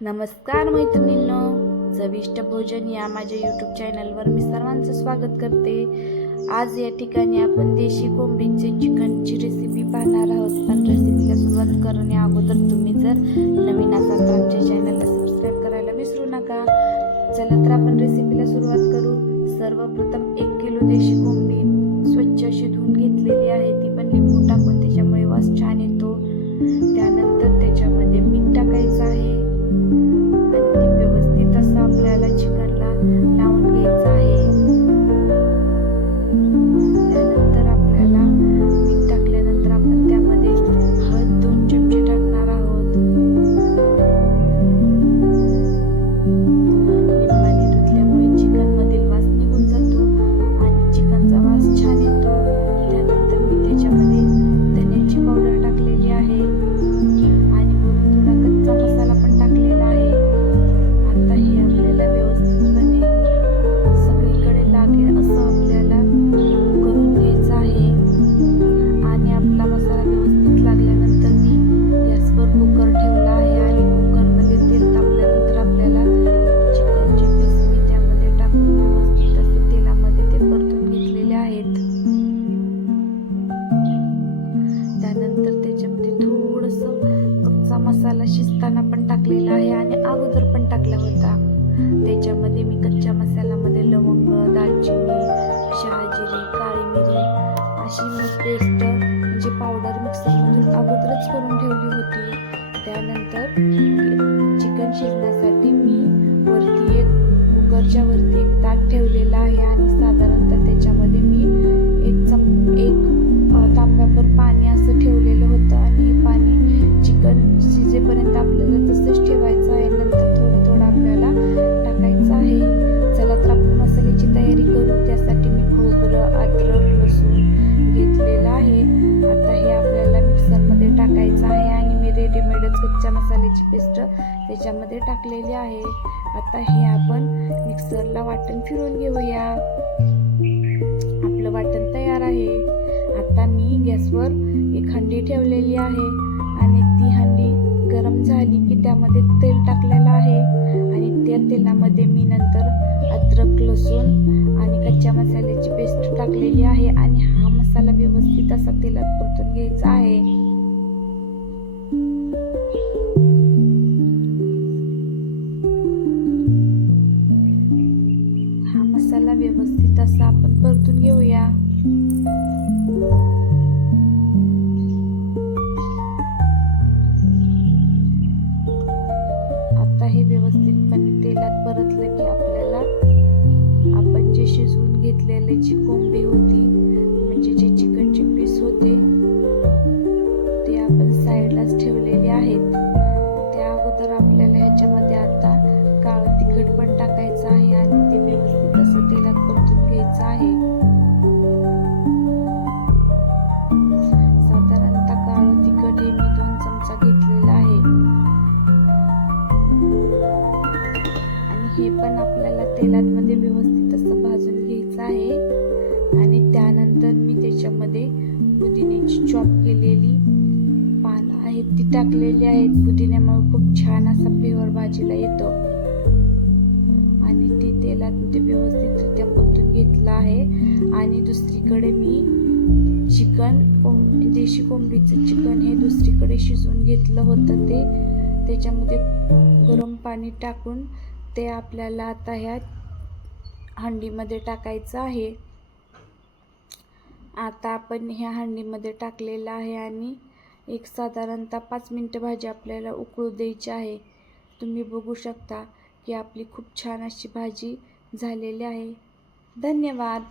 नमस्कार मैत्रिणींनो. चविष्ट भोजन या माझ्या यूट्यूब चॅनलवर मी सर्वांचं स्वागत करते. आज या ठिकाणी आपण देशी कोंबडीचे चिकनची रेसिपी पाहणार आहोत. पण रेसिपीला सुरुवात करण्या अगोदर तुम्ही जर नवीन असाल तर आमच्या चॅनलला सबस्क्राईब करायला विसरू नका. चला तर आपण रेसिपीला सुरुवात करू. सर्वप्रथम एक किलो देशी कोंबडी स्वच्छ अशी धुवून घेतलेली आहे. ती पण लिंबू टाकून त्याच्यामुळे वास छान येतो. त्यानंतर अगोदर पण टाकला होता. त्याच्यामध्ये मी कच्च्या मसाल्यामध्ये लवंग दालचिनी शहाजिरी काळी मिरी अशी मी पेस्ट म्हणजे पावडर मिक्सरमधून अगोदरच करून ठेवली होती. त्यानंतर चिकन शिजण्यासाठी मी वरती एक कुकरच्या वरती एक कच्च्या मसाल्याची पेस्ट त्याच्यामध्ये टाकलेली आहे. आता हे आपण मिक्सरला वाटण फिरून घेऊया. आपलं वाटण तयार आहे. आता मी गॅसवर एक हंडी ठेवलेली आहे आणि ती हंडी गरम झाली की त्यामध्ये तेल टाकलेलं आहे. आणि त्या तेलामध्ये मी नंतर अद्रक लसूण आणि कच्च्या मसाल्याची पेस्ट टाकलेली आहे आणि हा मसाला व्यवस्थित असा तेलात परतून घ्यायचा आहे. परतून आता हे व्यवस्थितपणे म्हणजे तेलात परतलं की आपल्याला आपण जे शिजवून घेतलेले जी कोंबी होती म्हणजे जे चिकनचे पीस होते ते आपण साईडलाच ठेवलेले आहेत. त्या अगोदर आपल्याला ह्याच्यामध्ये आता काळं तिखट पण टाकायचं आहे आणि ते व्यवस्थित असं तेलात परतून घ्यायचं आहे. आपल्याला तेलात आपल्याला तेलामध्ये व्यवस्थित असं भाजून घ्यायचं आहे. आणि त्यानंतर मी त्याच्यामध्ये पुदिन्याची चॉप केलेली पानं आहेत ती टाकलेली आहेत. पुदिन्यामुळे खूप छान असा फ्लेवर भाजीला येतो. आणि ती तेलात व्यवस्थित व्यवस्थितरित्या परतून घेतलं आहे. आणि दुसरीकडे मी चिकन कोंब देशी कोंबडीचं चिकन हे दुसरीकडे शिजवून घेतलं होतं ते. त्याच्यामध्ये गरम पाणी टाकून ते आपल्याला आता ह्या हंडीमध्ये टाकायचं आहे. आता आपण ह्या हंडीमध्ये टाकलेलं आहे आणि एक साधारणतः पाच मिनटं भाजी आपल्याला उकळू द्यायची आहे. तुम्ही बघू शकता की आपली खूप छान अशी भाजी झालेली आहे. धन्यवाद!